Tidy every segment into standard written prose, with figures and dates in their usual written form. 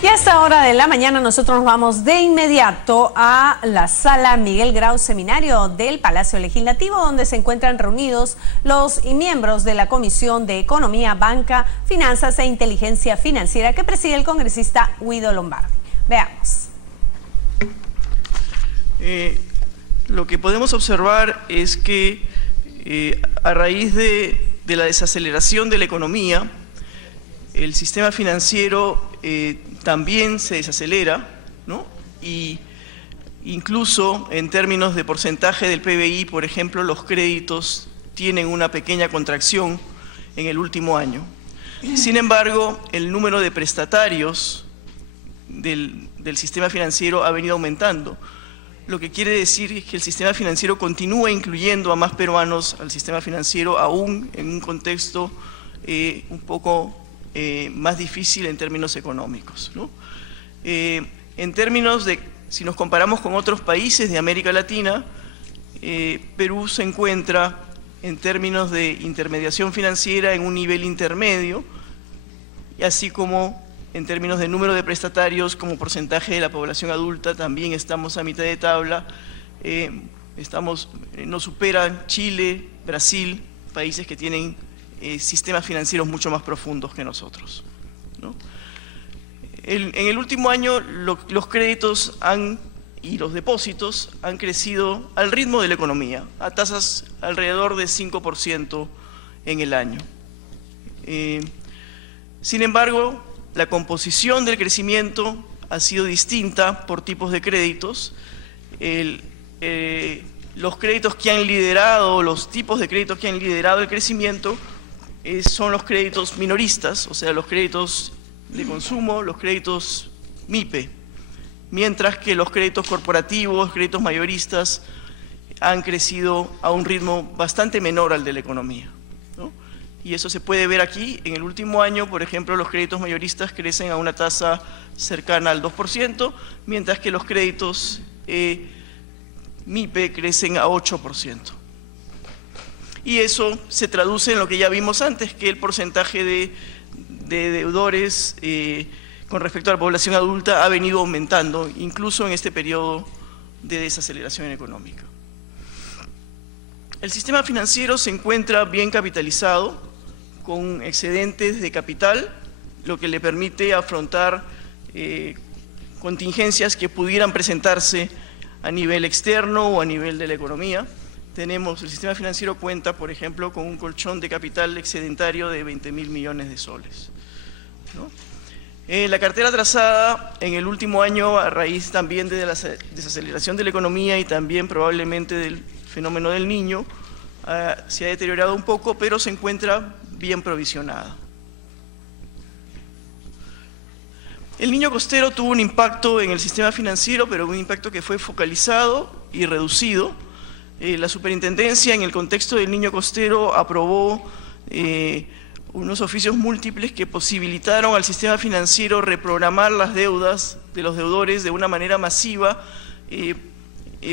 Y a esta hora de la mañana nosotros nos vamos de inmediato a la sala Miguel Grau Seminario del Palacio Legislativo, donde se encuentran reunidos los miembros de la Comisión de Economía, Banca, Finanzas e Inteligencia Financiera que preside el congresista Guido Lombardi. Veamos. Lo que podemos observar es que a raíz de la desaceleración de la economía, el sistema financiero también se desacelera, ¿no? Y incluso en términos de porcentaje del PBI, por ejemplo, los créditos tienen una pequeña contracción en el último año. Sin embargo, el número de prestatarios del sistema financiero ha venido aumentando, lo que quiere decir que el sistema financiero continúa incluyendo a más peruanos al sistema financiero, aún en un contexto un poco más difícil en términos económicos, ¿no? En términos de, si nos comparamos con otros países de América Latina, Perú se encuentra en términos de intermediación financiera en un nivel intermedio, y así como en términos de número de prestatarios como porcentaje de la población adulta también estamos a mitad de tabla. Nos superan Chile, Brasil, países que tienen sistemas financieros mucho más profundos que nosotros, ¿no? En el último año los créditos y los depósitos han crecido al ritmo de la economía, a tasas alrededor de 5% en el año. Sin embargo, la composición del crecimiento ha sido distinta por tipos de créditos. Los créditos que han liderado, los tipos de créditos que han liderado el crecimiento son los créditos minoristas, o sea, los créditos de consumo, los créditos MIPE, mientras que los créditos corporativos, créditos mayoristas han crecido a un ritmo bastante menor al de la economía, ¿no? Y eso se puede ver aquí. En el último año, por ejemplo, los créditos mayoristas crecen a una tasa cercana al 2%, mientras que los créditos MIPE crecen a 8%. Y eso se traduce en lo que ya vimos antes, que el porcentaje de deudores con respecto a la población adulta ha venido aumentando, incluso en este periodo de desaceleración económica. El sistema financiero se encuentra bien capitalizado, con excedentes de capital, lo que le permite afrontar contingencias que pudieran presentarse a nivel externo o a nivel de la economía. El sistema financiero cuenta, por ejemplo, con un colchón de capital excedentario de 20.000 millones de soles, ¿no? La cartera trazada en el último año, a raíz también de la desaceleración de la economía y también probablemente del fenómeno del Niño, se ha deteriorado un poco, pero se encuentra bien provisionada. El Niño costero tuvo un impacto en el sistema financiero, pero un impacto que fue focalizado y reducido. La superintendencia, en el contexto del Niño costero, aprobó unos oficios múltiples que posibilitaron al sistema financiero reprogramar las deudas de los deudores de una manera masiva,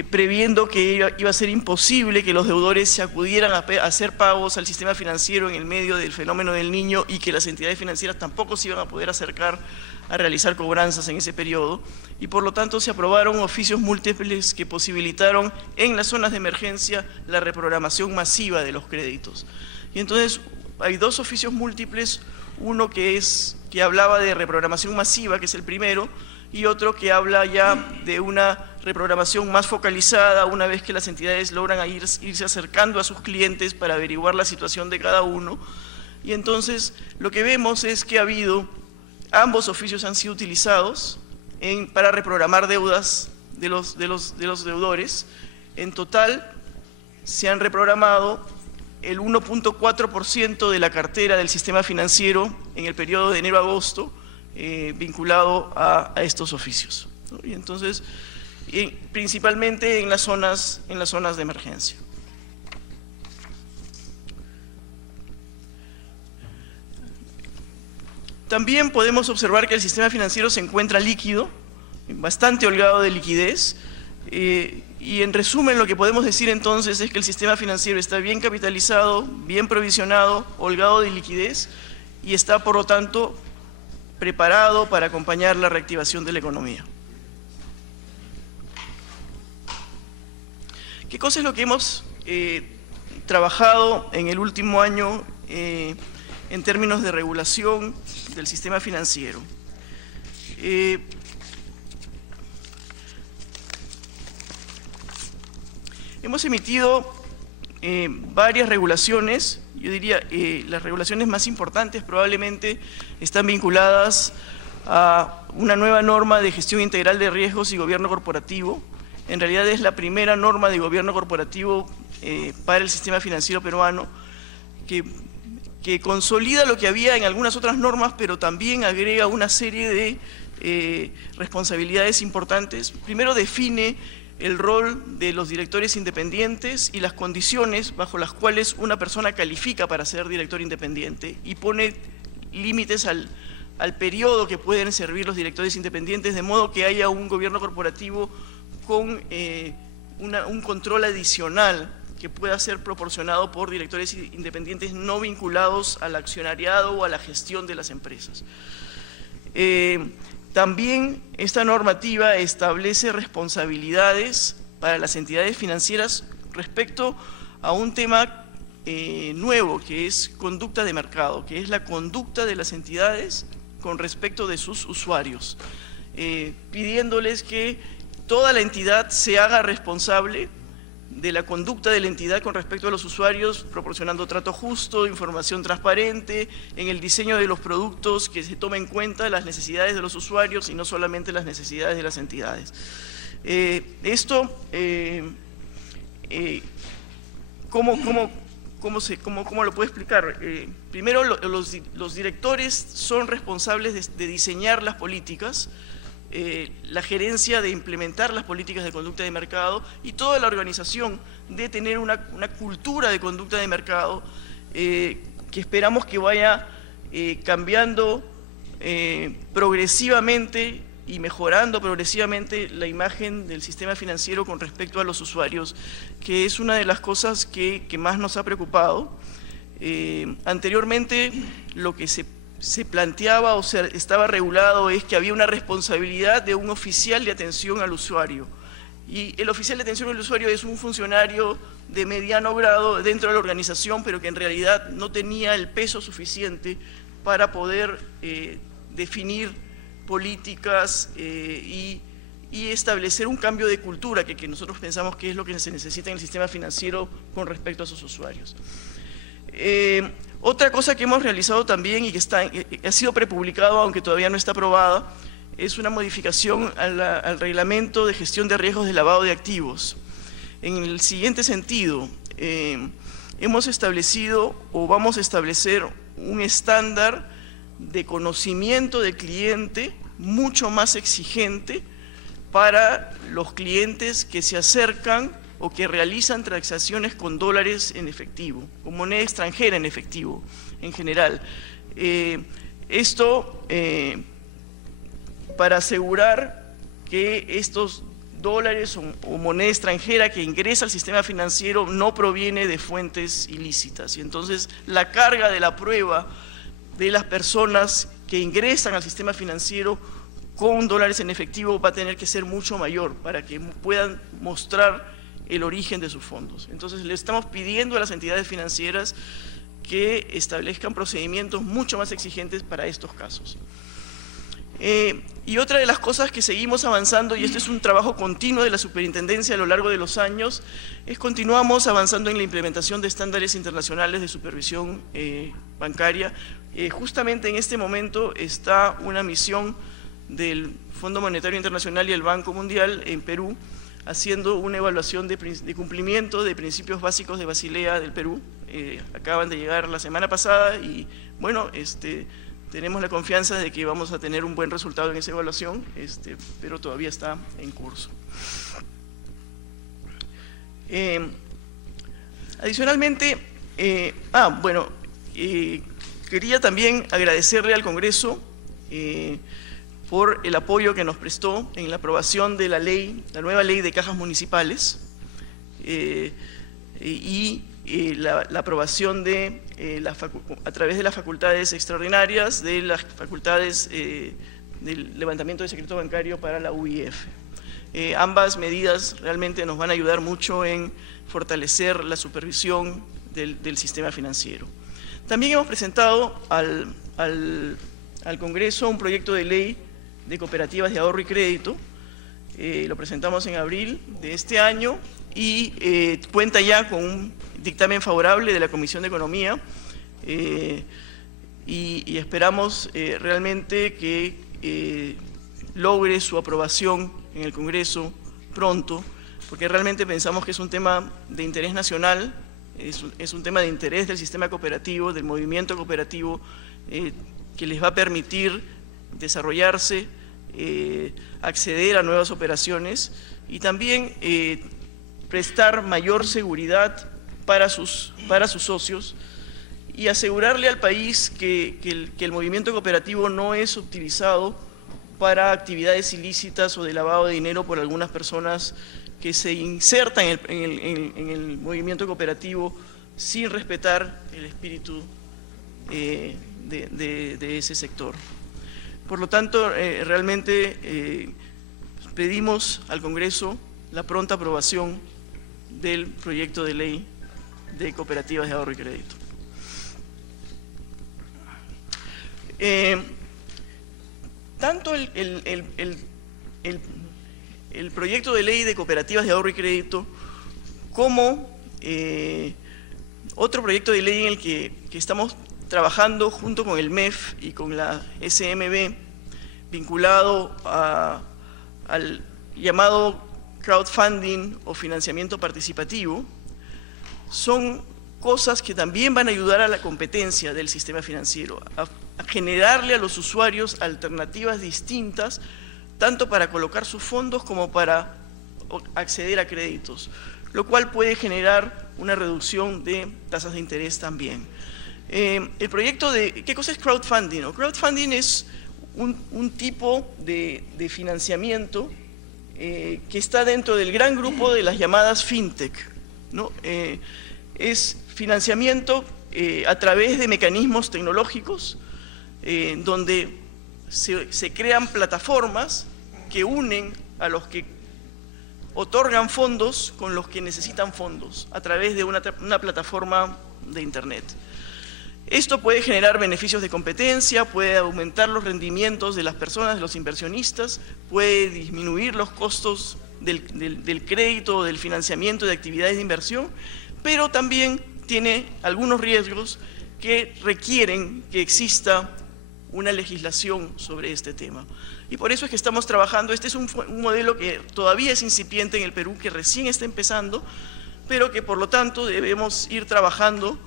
previendo que iba a ser imposible que los deudores se acudieran a hacer pagos al sistema financiero en el medio del fenómeno del Niño, y que las entidades financieras tampoco se iban a poder acercar a realizar cobranzas en ese periodo, y por lo tanto se aprobaron oficios múltiples que posibilitaron en las zonas de emergencia la reprogramación masiva de los créditos. Y entonces hay dos oficios múltiples, uno que hablaba de reprogramación masiva, que es el primero, y otro que habla ya de una reprogramación más focalizada, una vez que las entidades logran irse acercando a sus clientes para averiguar la situación de cada uno. Y entonces lo que vemos es que ambos oficios han sido utilizados para reprogramar deudas de los deudores. En total se han reprogramado el 1.4% de la cartera del sistema financiero en el periodo de enero a agosto, vinculado a estos oficios, ¿no? Y entonces, principalmente en las zonas de emergencia. También podemos observar que el sistema financiero se encuentra líquido, bastante holgado de liquidez, y en resumen lo que podemos decir entonces es que el sistema financiero está bien capitalizado, bien provisionado, holgado de liquidez, y está por lo tanto preparado para acompañar la reactivación de la economía. ¿Qué cosa es lo que hemos trabajado en el último año en términos de regulación del sistema financiero? Hemos emitido varias regulaciones. Yo diría las regulaciones más importantes probablemente están vinculadas a una nueva norma de gestión integral de riesgos y gobierno corporativo. En realidad es la primera norma de gobierno corporativo para el sistema financiero peruano que consolida lo que había en algunas otras normas, pero también agrega una serie de responsabilidades importantes. Primero define el rol de los directores independientes y las condiciones bajo las cuales una persona califica para ser director independiente y pone límites al periodo que pueden servir los directores independientes, de modo que haya un gobierno corporativo con un control adicional que pueda ser proporcionado por directores independientes no vinculados al accionariado o a la gestión de las empresas. También esta normativa establece responsabilidades para las entidades financieras respecto a un tema nuevo, que es conducta de mercado, que es la conducta de las entidades con respecto de sus usuarios, pidiéndoles que toda la entidad se haga responsable de la conducta de la entidad con respecto a los usuarios, proporcionando trato justo, información transparente, en el diseño de los productos que se tome en cuenta las necesidades de los usuarios y no solamente las necesidades de las entidades. ¿Cómo lo puedo explicar? Primero, los directores son responsables de diseñar las políticas, la gerencia de implementar las políticas de conducta de mercado y toda la organización de tener una cultura de conducta de mercado que esperamos que vaya cambiando progresivamente y mejorando progresivamente la imagen del sistema financiero con respecto a los usuarios, que es una de las cosas que más nos ha preocupado. Anteriormente lo que se planteaba o estaba regulado es que había una responsabilidad de un oficial de atención al usuario. Y el oficial de atención al usuario es un funcionario de mediano grado dentro de la organización, pero que en realidad no tenía el peso suficiente para poder definir políticas y establecer un cambio de cultura que nosotros pensamos que es lo que se necesita en el sistema financiero con respecto a sus usuarios. Otra cosa que hemos realizado también y que ha sido prepublicado, aunque todavía no está aprobada, es una modificación al reglamento de gestión de riesgos de lavado de activos. En el siguiente sentido, hemos establecido o vamos a establecer un estándar de conocimiento del cliente mucho más exigente para los clientes que se acercan o que realizan transacciones con dólares en efectivo, con moneda extranjera en efectivo en general. Esto para asegurar que estos dólares o moneda extranjera que ingresa al sistema financiero no proviene de fuentes ilícitas. Y entonces la carga de la prueba de las personas que ingresan al sistema financiero con dólares en efectivo va a tener que ser mucho mayor para que puedan mostrar el origen de sus fondos. Entonces le estamos pidiendo a las entidades financieras que establezcan procedimientos mucho más exigentes para estos casos. Y otra de las cosas que seguimos avanzando, y esto es un trabajo continuo de la superintendencia a lo largo de los años, es continuamos avanzando en la implementación de estándares internacionales de supervisión bancaria. Justamente en este momento está una misión del Fondo Monetario Internacional y el Banco Mundial en Perú, haciendo una evaluación de cumplimiento de principios básicos de Basilea del Perú. Acaban de llegar la semana pasada y bueno, tenemos la confianza de que vamos a tener un buen resultado en esa evaluación, pero todavía está en curso. Adicionalmente, quería también agradecerle al Congreso por el apoyo que nos prestó en la aprobación de la nueva ley de cajas municipales y la aprobación de, a través de las facultades extraordinarias, de las facultades del levantamiento de secreto bancario para la UIF. Ambas medidas realmente nos van a ayudar mucho en fortalecer la supervisión del sistema financiero. También hemos presentado al Congreso un proyecto de ley de cooperativas de ahorro y crédito. Lo presentamos en abril de este año y cuenta ya con un dictamen favorable de la Comisión de Economía y esperamos realmente que logre su aprobación en el Congreso pronto, porque realmente pensamos que es un tema de interés nacional, es un tema de interés del sistema cooperativo, del movimiento cooperativo, que les va a permitir desarrollarse, acceder a nuevas operaciones y también prestar mayor seguridad para sus socios y asegurarle al país que el movimiento cooperativo no es utilizado para actividades ilícitas o de lavado de dinero por algunas personas que se insertan en el movimiento cooperativo sin respetar el espíritu de ese sector. Por lo tanto, realmente pedimos al Congreso la pronta aprobación del proyecto de ley de cooperativas de ahorro y crédito. Tanto el proyecto de ley de cooperativas de ahorro y crédito como otro proyecto de ley en el que estamos trabajando junto con el MEF y con la SMB, vinculado al llamado crowdfunding o financiamiento participativo, son cosas que también van a ayudar a la competencia del sistema financiero, a generarle a los usuarios alternativas distintas, tanto para colocar sus fondos como para acceder a créditos, lo cual puede generar una reducción de tasas de interés también. El proyecto de… ¿Qué cosa es crowdfunding? Crowdfunding es un tipo de financiamiento que está dentro del gran grupo de las llamadas fintech, ¿no? Es financiamiento a través de mecanismos tecnológicos donde se crean plataformas que unen a los que otorgan fondos con los que necesitan fondos a través de una plataforma de Internet. Esto puede generar beneficios de competencia, puede aumentar los rendimientos de las personas, de los inversionistas, puede disminuir los costos del crédito o del financiamiento de actividades de inversión, pero también tiene algunos riesgos que requieren que exista una legislación sobre este tema. Y por eso es que estamos trabajando. Este es un modelo que todavía es incipiente en el Perú, que recién está empezando, pero que por lo tanto debemos ir trabajando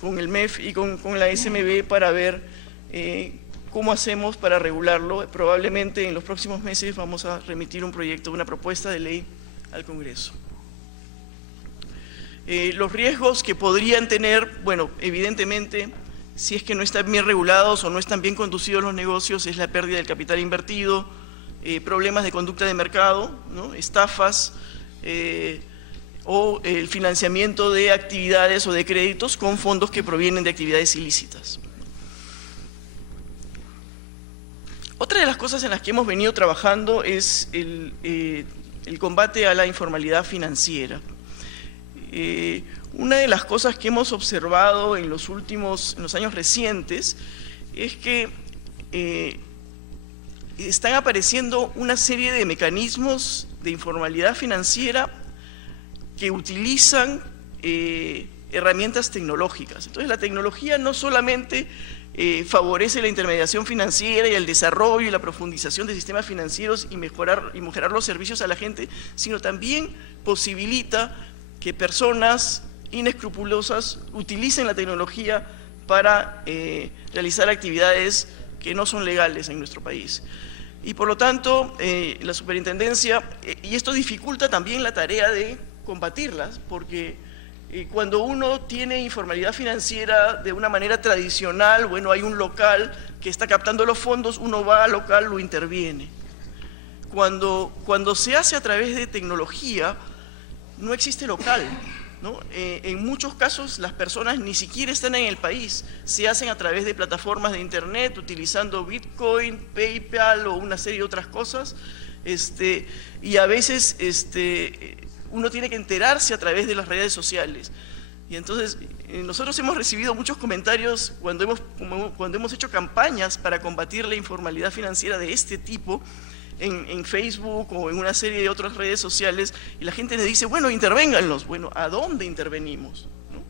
con el MEF y con la SMB para ver cómo hacemos para regularlo. Probablemente en los próximos meses vamos a remitir un proyecto, una propuesta de ley al Congreso. Los riesgos que podrían tener, bueno, evidentemente, si es que no están bien regulados o no están bien conducidos los negocios, es la pérdida del capital invertido, problemas de conducta de mercado, ¿no? Estafas, o el financiamiento de actividades o de créditos con fondos que provienen de actividades ilícitas. Otra de las cosas en las que hemos venido trabajando es el combate a la informalidad financiera. Una de las cosas que hemos observado en los años recientes es que están apareciendo una serie de mecanismos de informalidad financiera que utilizan herramientas tecnológicas. Entonces, la tecnología no solamente favorece la intermediación financiera y el desarrollo y la profundización de sistemas financieros y mejorar los servicios a la gente, sino también posibilita que personas inescrupulosas utilicen la tecnología para realizar actividades que no son legales en nuestro país. Y por lo tanto, la superintendencia, y esto dificulta también la tarea de combatirlas, porque cuando uno tiene informalidad financiera de una manera tradicional, bueno, hay un local que está captando los fondos, uno va al local, lo interviene. Cuando se hace a través de tecnología, no existe local, ¿no? En muchos casos las personas ni siquiera están en el país, se hacen a través de plataformas de internet, utilizando Bitcoin, PayPal o una serie de otras cosas, y a veces uno tiene que enterarse a través de las redes sociales. Y entonces nosotros hemos recibido muchos comentarios cuando hemos hecho campañas para combatir la informalidad financiera de este tipo en Facebook o en una serie de otras redes sociales, y la gente le dice, bueno, intervénganlos. Bueno, ¿a dónde intervenimos? ¿No?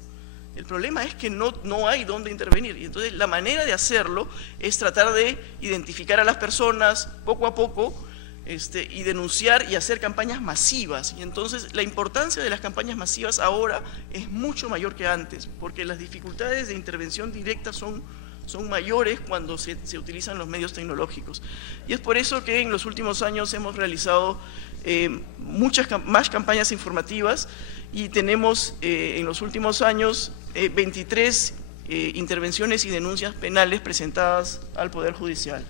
El problema es que no hay dónde intervenir, y entonces la manera de hacerlo es tratar de identificar a las personas poco a poco, y denunciar y hacer campañas masivas. Y entonces la importancia de las campañas masivas ahora es mucho mayor que antes, porque las dificultades de intervención directa son mayores cuando se utilizan los medios tecnológicos. Y es por eso que en los últimos años hemos realizado muchas más campañas informativas, y tenemos en los últimos años 23 intervenciones y denuncias penales presentadas al Poder Judicial.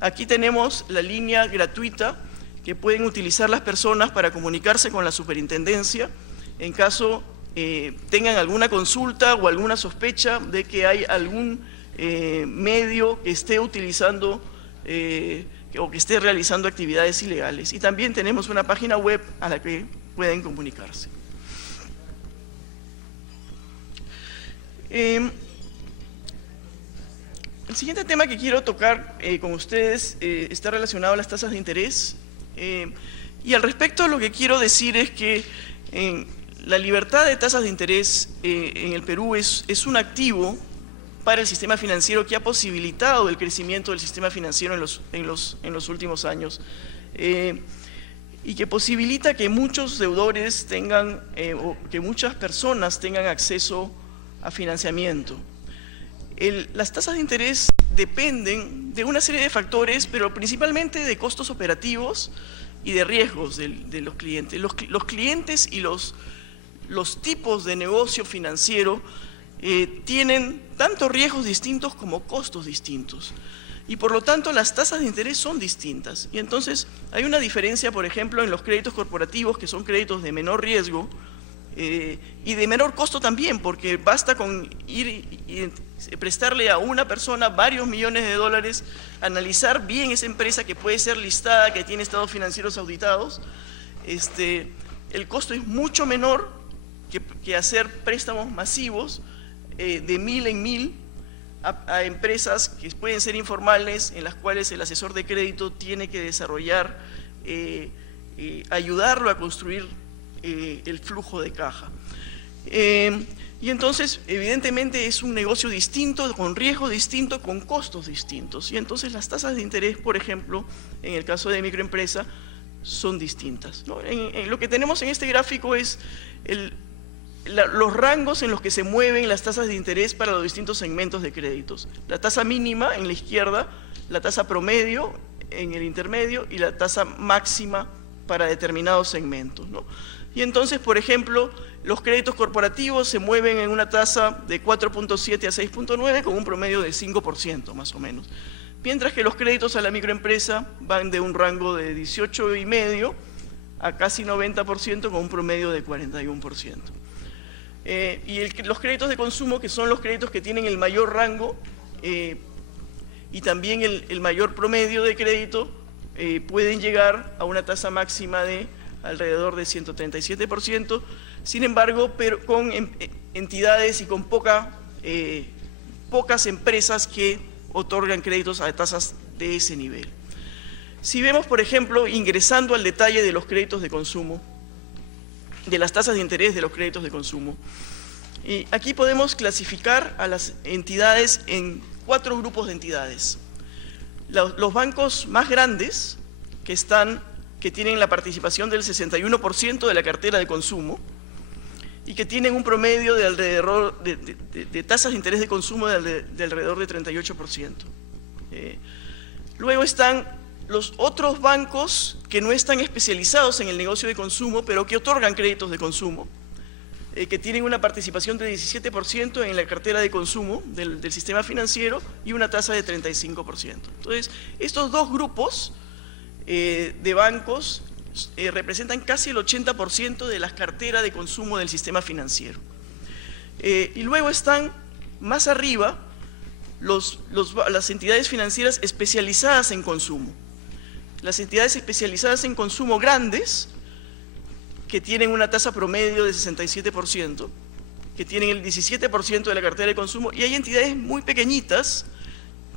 Aquí tenemos la línea gratuita que pueden utilizar las personas para comunicarse con la superintendencia en caso tengan alguna consulta o alguna sospecha de que hay algún medio que esté utilizando o que esté realizando actividades ilegales. Y también tenemos una página web a la que pueden comunicarse. El siguiente tema que quiero tocar con ustedes está relacionado a las tasas de interés, y al respecto lo que quiero decir es que la libertad de tasas de interés en el Perú es un activo para el sistema financiero que ha posibilitado el crecimiento del sistema financiero en los últimos años, y que posibilita que muchos deudores tengan, o que muchas personas tengan acceso a financiamiento. Las tasas de interés dependen de una serie de factores, pero principalmente de costos operativos y de riesgos de los clientes. Los clientes y los tipos de negocio financiero tienen tanto riesgos distintos como costos distintos, y por lo tanto las tasas de interés son distintas. Y entonces hay una diferencia, por ejemplo, en los créditos corporativos, que son créditos de menor riesgo y de menor costo también, porque basta con ir y prestarle a una persona varios millones de dólares, analizar bien esa empresa que puede ser listada, que tiene estados financieros auditados. El costo es mucho menor que hacer préstamos masivos de 1000 en 1000 a empresas que pueden ser informales, en las cuales el asesor de crédito tiene que desarrollar, ayudarlo a construir el flujo de caja. Y entonces, evidentemente, es un negocio distinto, con riesgo distinto, con costos distintos. Y entonces las tasas de interés, por ejemplo, en el caso de microempresa, son distintas, ¿no? Lo que tenemos en este gráfico es los rangos en los que se mueven las tasas de interés para los distintos segmentos de créditos. La tasa mínima en la izquierda, la tasa promedio en el intermedio y la tasa máxima para determinados segmentos, ¿no? Y entonces, por ejemplo, los créditos corporativos se mueven en una tasa de 4.7 a 6.9 con un promedio de 5% más o menos, mientras que los créditos a la microempresa van de un rango de 18,5 a casi 90% con un promedio de 41%. Los créditos de consumo, que son los créditos que tienen el mayor rango y también el mayor promedio de crédito, pueden llegar a una tasa máxima de alrededor de 137%, sin embargo, pero con entidades y con pocas empresas que otorgan créditos a tasas de ese nivel. Si vemos, por ejemplo, ingresando al detalle de los créditos de consumo, de las tasas de interés de los créditos de consumo, y aquí podemos clasificar a las entidades en 4 grupos de entidades. Los bancos más grandes, que tienen la participación del 61% de la cartera de consumo y que tienen un promedio de alrededor de tasas de interés de consumo de alrededor de 38%. Luego están los otros bancos que no están especializados en el negocio de consumo, pero que otorgan créditos de consumo, que tienen una participación de 17% en la cartera de consumo del sistema financiero y una tasa de 35%. Entonces, estos dos grupos de bancos representan casi el 80% de las carteras de consumo del sistema financiero. Y luego están más arriba las entidades financieras especializadas en consumo. Las entidades especializadas en consumo grandes, que tienen una tasa promedio de 67%, que tienen el 17% de la cartera de consumo, y hay entidades muy pequeñitas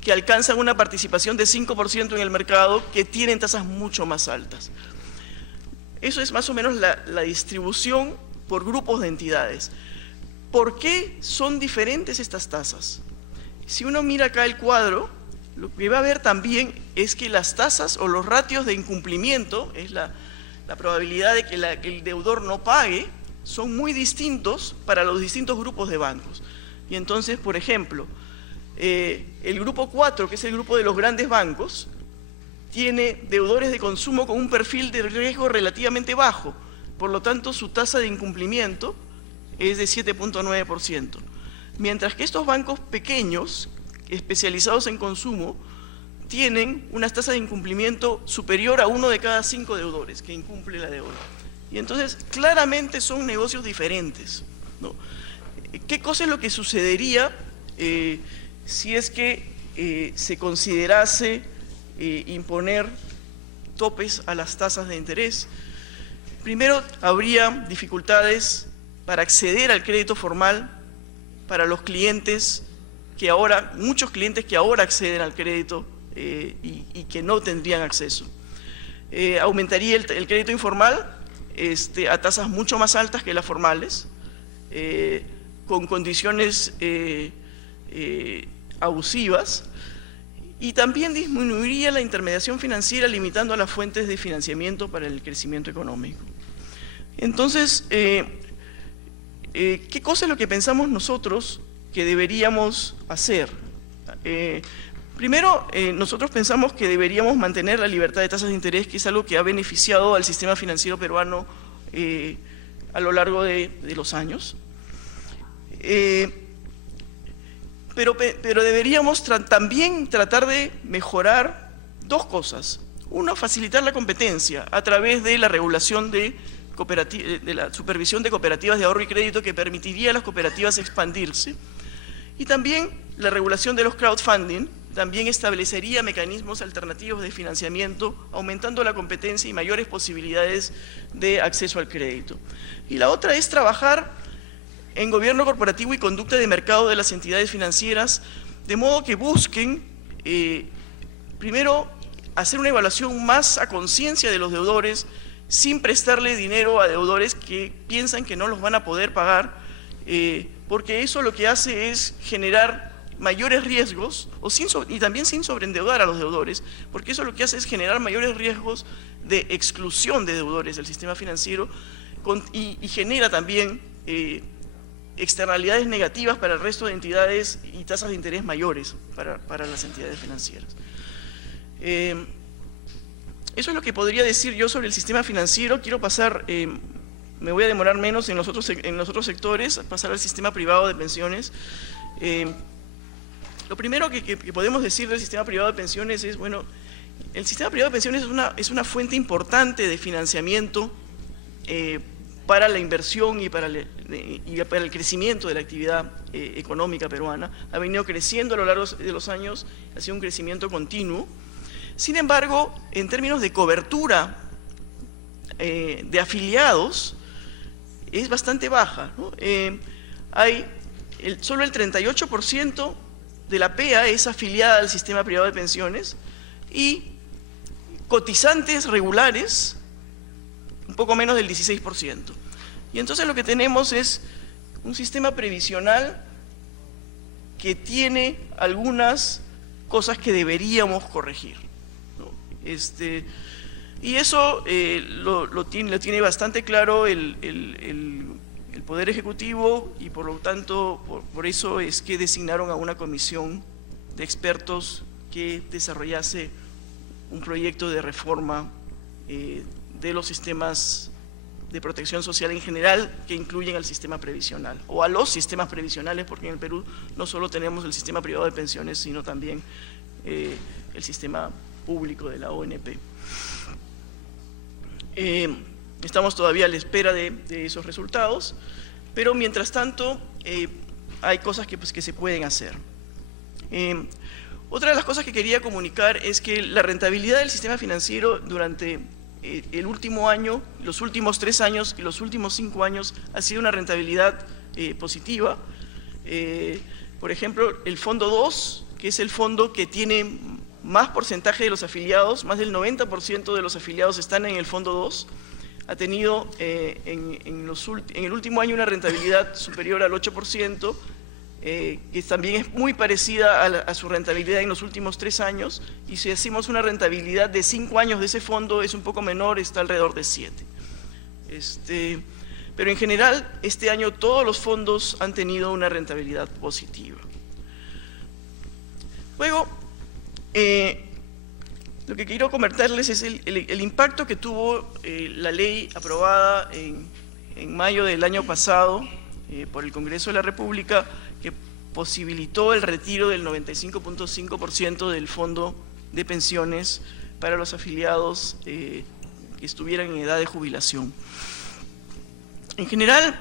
que alcanzan una participación de 5% en el mercado, que tienen tasas mucho más altas. Eso es más o menos la distribución por grupos de entidades. ¿Por qué son diferentes estas tasas? Si uno mira acá el cuadro, lo que va a ver también es que las tasas o los ratios de incumplimiento, es la probabilidad de que el deudor no pague, son muy distintos para los distintos grupos de bancos. Y entonces, por ejemplo, el grupo 4, que es el grupo de los grandes bancos, tiene deudores de consumo con un perfil de riesgo relativamente bajo, por lo tanto su tasa de incumplimiento es de 7.9%. Mientras que estos bancos pequeños, especializados en consumo, tienen una tasa de incumplimiento superior a 1 de cada 5 deudores que incumple la deuda. Y entonces, claramente son negocios diferentes, ¿no? ¿Qué cosa es lo que sucedería si es que se considerase imponer topes a las tasas de interés? Primero, habría dificultades para acceder al crédito formal para los clientes que ahora, muchos clientes que ahora acceden al crédito y que no tendrían acceso. Aumentaría el crédito informal a tasas mucho más altas que las formales, con condiciones abusivas, y también disminuiría la intermediación financiera, limitando a las fuentes de financiamiento para el crecimiento económico. Entonces, ¿qué cosa es lo que pensamos nosotros que deberíamos hacer? Primero, nosotros pensamos que deberíamos mantener la libertad de tasas de interés, que es algo que ha beneficiado al sistema financiero peruano a lo largo de los años. Pero deberíamos también tratar de mejorar dos cosas. Uno, facilitar la competencia a través de la regulación de la supervisión de cooperativas de ahorro y crédito, que permitiría a las cooperativas expandirse. Y también la regulación de los crowdfunding también establecería mecanismos alternativos de financiamiento, aumentando la competencia y mayores posibilidades de acceso al crédito. Y la otra es trabajar en gobierno corporativo y conducta de mercado de las entidades financieras, de modo que busquen, primero, hacer una evaluación más a conciencia de los deudores, sin prestarle dinero a deudores que piensan que no los van a poder pagar, porque eso lo que hace es generar mayores riesgos, y también sin sobreendeudar a los deudores, porque eso lo que hace es generar mayores riesgos de exclusión de deudores del sistema financiero, y genera también externalidades negativas para el resto de entidades y tasas de interés mayores para las entidades financieras. Eso es lo que podría decir yo sobre el sistema financiero. Quiero pasar, me voy a demorar menos en los otros sectores, pasar al sistema privado de pensiones. Lo primero que podemos decir del sistema privado de pensiones es, bueno, el sistema privado de pensiones es una fuente importante de financiamiento para la inversión y para el crecimiento de la actividad económica peruana. Ha venido creciendo a lo largo de los años, ha sido un crecimiento continuo. Sin embargo, en términos de cobertura de afiliados, es bastante baja, ¿no? Solo el 38% de la PEA es afiliada al sistema privado de pensiones, y cotizantes regulares, un poco menos del 16%. Y entonces lo que tenemos es un sistema previsional que tiene algunas cosas que deberíamos corregir, ¿no? Y eso lo tiene bastante claro el Poder Ejecutivo, y por lo tanto, por eso es que designaron a una comisión de expertos que desarrollase un proyecto de reforma de los sistemas de protección social en general, que incluyen al sistema previsional, o a los sistemas previsionales, porque en el Perú no solo tenemos el sistema privado de pensiones, sino también el sistema público de la ONP. Estamos todavía a la espera de esos resultados, pero mientras tanto hay cosas que se pueden hacer. Otra de las cosas que quería comunicar es que la rentabilidad del sistema financiero durante el último año, los últimos 3 años y los últimos 5 años ha sido una rentabilidad positiva. Por ejemplo, el Fondo 2, que es el fondo que tiene más porcentaje de los afiliados, más del 90% de los afiliados están en el Fondo 2, ha tenido en el último año una rentabilidad superior al 8%, que también es muy parecida a su rentabilidad en los últimos 3 años, y si hacemos una rentabilidad de 5 años de ese fondo es un poco menor, está alrededor de 7. Pero en general, este año todos los fondos han tenido una rentabilidad positiva. Luego, lo que quiero comentarles es el impacto que tuvo la ley aprobada en mayo del año pasado por el Congreso de la República, que posibilitó el retiro del 95.5% del fondo de pensiones para los afiliados que estuvieran en edad de jubilación. En general,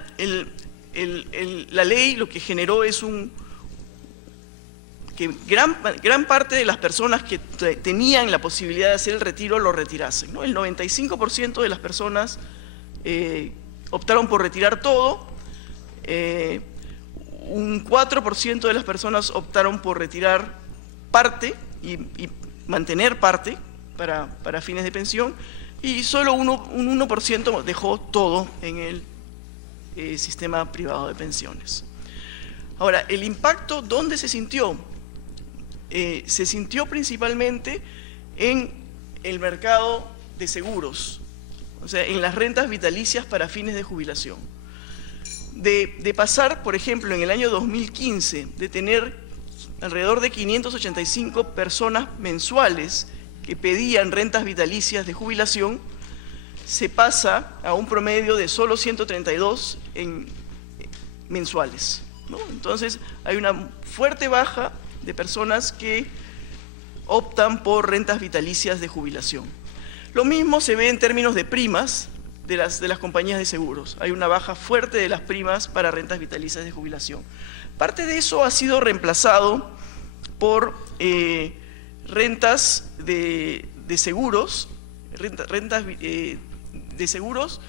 la ley lo que generó es que gran parte de las personas que tenían la posibilidad de hacer el retiro lo retirasen, ¿no? El 95% de las personas optaron por retirar todo, un 4% de las personas optaron por retirar parte y mantener parte para fines de pensión, y solo un 1% dejó todo en el sistema privado de pensiones. Ahora, el impacto, ¿dónde se sintió? Se sintió principalmente en el mercado de seguros, o sea, en las rentas vitalicias para fines de jubilación. De pasar, por ejemplo, en el año 2015, de tener alrededor de 585 personas mensuales que pedían rentas vitalicias de jubilación, se pasa a un promedio de solo 132 mensuales, ¿no? Entonces, hay una fuerte baja de personas que optan por rentas vitalicias de jubilación. Lo mismo se ve en términos de primas de las compañías de seguros. Hay una baja fuerte de las primas para rentas vitalicias de jubilación. Parte de eso ha sido reemplazado por rentas de seguros, de seguros,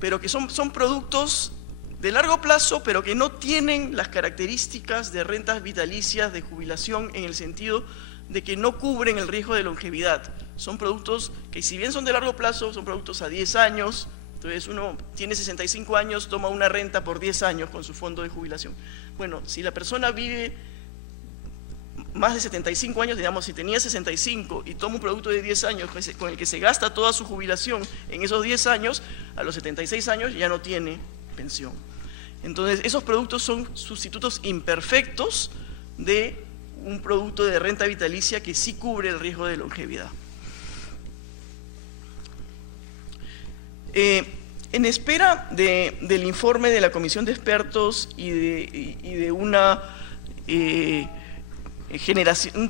pero que son productos de largo plazo, pero que no tienen las características de rentas vitalicias de jubilación, en el sentido de que no cubren el riesgo de longevidad. Son productos que, si bien son de largo plazo, son productos a 10 años, entonces uno tiene 65 años, toma una renta por 10 años con su fondo de jubilación. Bueno, si la persona vive más de 75 años, digamos, si tenía 65 y toma un producto de 10 años con el que se gasta toda su jubilación en esos 10 años, a los 76 años ya no tiene pensión. Entonces, esos productos son sustitutos imperfectos de un producto de renta vitalicia que sí cubre el riesgo de longevidad. En espera del informe de la Comisión de Expertos y de un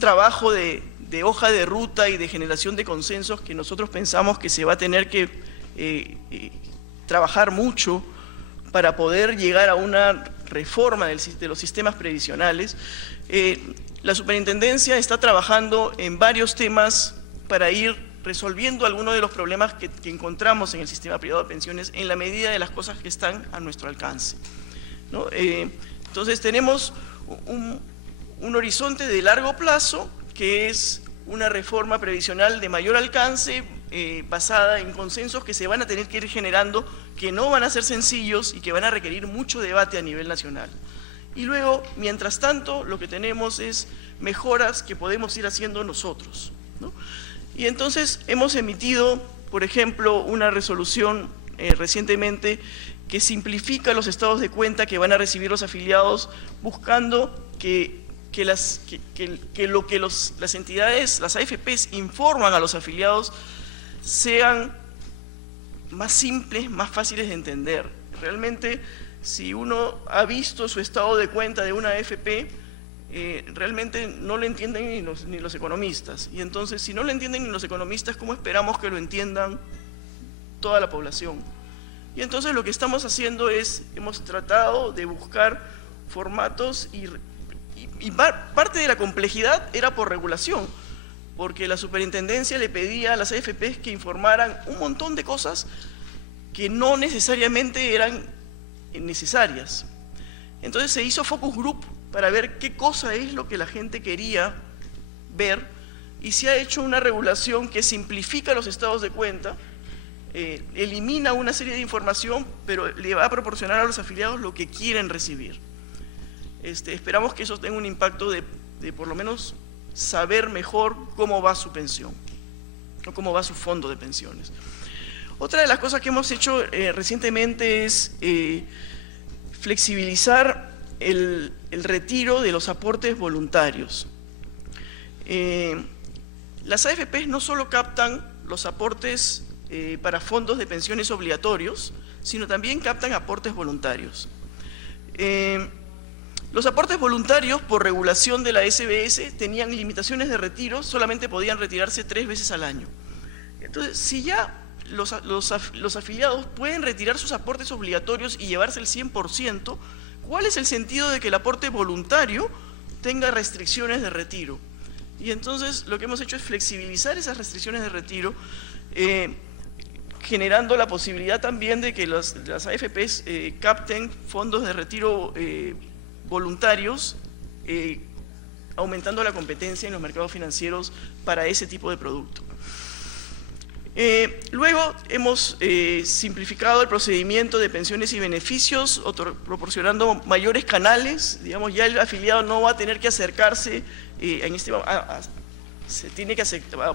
trabajo de hoja de ruta y de generación de consensos que nosotros pensamos que se va a tener que trabajar mucho para poder llegar a una reforma de los sistemas previsionales, la Superintendencia está trabajando en varios temas para ir resolviendo algunos de los problemas que encontramos en el sistema privado de pensiones en la medida de las cosas que están a nuestro alcance, ¿no? Entonces tenemos un horizonte de largo plazo, que es una reforma previsional de mayor alcance, basada en consensos que se van a tener que ir generando, que no van a ser sencillos y que van a requerir mucho debate a nivel nacional. Y luego, mientras tanto, lo que tenemos es mejoras que podemos ir haciendo nosotros, ¿no? Y entonces hemos emitido, por ejemplo, una resolución recientemente que simplifica los estados de cuenta que van a recibir los afiliados, buscando que las entidades, las AFPs, informan a los afiliados sean más simples, más fáciles de entender. Realmente, si uno ha visto su estado de cuenta de una AFP, realmente no lo entienden ni los economistas. Y entonces, si no lo entienden ni los economistas, ¿cómo esperamos que lo entiendan toda la población. Y entonces lo que estamos haciendo es, hemos tratado de buscar formatos y parte de la complejidad era por regulación, porque la superintendencia le pedía a las AFPs que informaran un montón de cosas que no necesariamente eran necesarias. Entonces se hizo focus group para ver qué cosa es lo que la gente quería ver y se ha hecho una regulación que simplifica los estados de cuenta, elimina una serie de información, pero le va a proporcionar a los afiliados lo que quieren recibir. Esperamos que eso tenga un impacto de por lo menos saber mejor cómo va su pensión o cómo va su fondo de pensiones. Otra de las cosas que hemos hecho recientemente es flexibilizar el retiro de los aportes voluntarios. Las AFPs no solo captan los aportes para fondos de pensiones obligatorios, sino también captan aportes voluntarios. Los aportes voluntarios, por regulación de la SBS, tenían limitaciones de retiro, solamente podían retirarse 3 veces al año. Entonces, si ya los afiliados pueden retirar sus aportes obligatorios y llevarse el 100%, ¿cuál es el sentido de que el aporte voluntario tenga restricciones de retiro? Y entonces lo que hemos hecho es flexibilizar esas restricciones de retiro, generando la posibilidad también de que las AFPs capten fondos de retiro voluntarios, aumentando la competencia en los mercados financieros para ese tipo de producto. Luego hemos simplificado el procedimiento de pensiones y beneficios, proporcionando mayores canales. Digamos, ya el afiliado no va a tener que acercarse,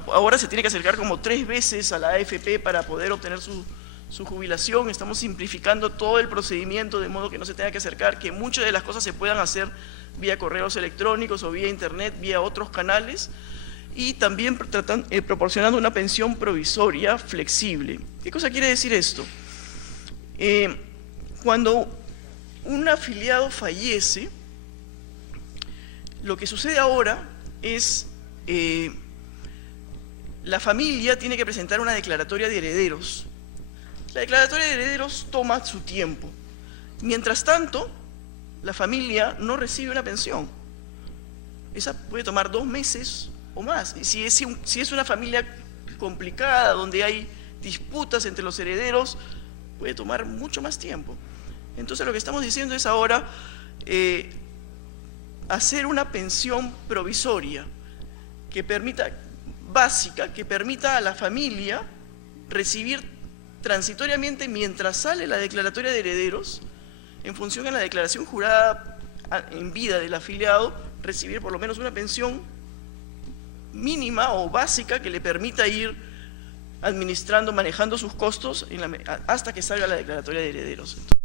ahora se tiene que acercar como 3 veces a la AFP para poder obtener su jubilación. Estamos simplificando todo el procedimiento de modo que no se tenga que acercar, que muchas de las cosas se puedan hacer vía correos electrónicos o vía internet, vía otros canales, y también proporcionando una pensión provisoria flexible. ¿Qué cosa quiere decir esto? Cuando un afiliado fallece, lo que sucede ahora es la familia tiene que presentar una declaratoria de herederos. La declaratoria de herederos toma su tiempo. Mientras tanto, la familia no recibe una pensión. Esa puede tomar 2 meses o más. Si es una familia complicada, donde hay disputas entre los herederos, puede tomar mucho más tiempo. Entonces lo que estamos diciendo es ahora hacer una pensión provisoria básica, que permita a la familia recibir transitoriamente, mientras sale la declaratoria de herederos, en función a la declaración jurada en vida del afiliado, recibir por lo menos una pensión mínima o básica que le permita ir administrando, manejando sus costos hasta que salga la declaratoria de herederos.